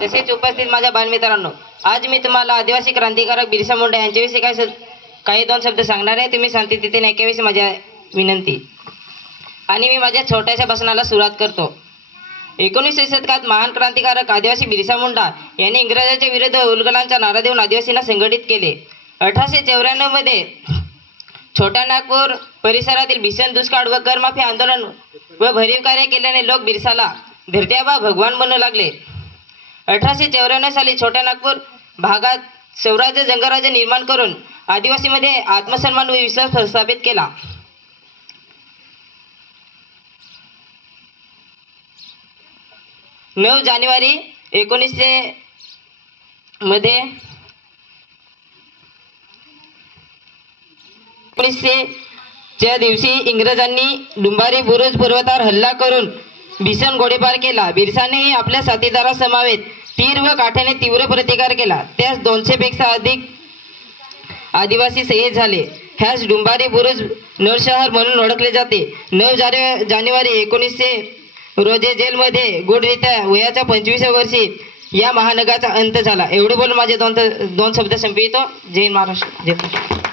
तसेच उपस्थित माझ्या बालमित्रांनो, आज मी तुम्हाला आदिवासी क्रांतिकारक बिरसा मुंडा यांच्याविषयी काही दोन शब्द सांगणार आहे. तुम्ही शांततेने ऐकावीशी माझ्या विनंती. आणि मी माझ्या छोट्याशा भाषणाला सुरुवात करतो. 19व्या शतकात महान क्रांतिकारक आदिवासी बिरसा मुंडा यांनी इंग्रजांच्या विरुद्ध उलगलांचा नारा देऊन आदिवासींना संघटित केले. 1894 मध्ये छोट्या नागपूर परिसरातील भीषण दुष्काळ व करमाफी आंदोलन व भरीव कार्य केल्याने लोक बिरसाला धरती आबा भगवान बनू लागले. 1894 साली छोट्या नागपूर भागात स्वराज्य जंगराज्य निर्माण करून आदिवासीमध्ये आत्मसन्मान व विश्वास प्रस्थापित केला. 9 जानेवारी 1900 मध्ये 1900 च्या दिवशी इंग्रजांनी डुंबारी बुरुज पर्वतावर हल्ला करून भीषण गोळीबार केला. बिरसानेही आपल्या साथीदारासमवेत तीर व काठ्याने तीव्र प्रतिकार केला. त्यास 200 पेक्षा अधिक आदिवासी शहीद झाले. ह्यास डुंबारी बुरुज नरशहर म्हणून ओळखले जाते. 9 जानेवारी 1900 रोजी जेलमध्ये गुडरीत्या वयाच्या 25व्या वर्षी या महानगराचा अंत झाला. एवढे बोलून माझे दोन शब्द संपवितो. जय महाराष्ट्र. जय महाराष्ट्र.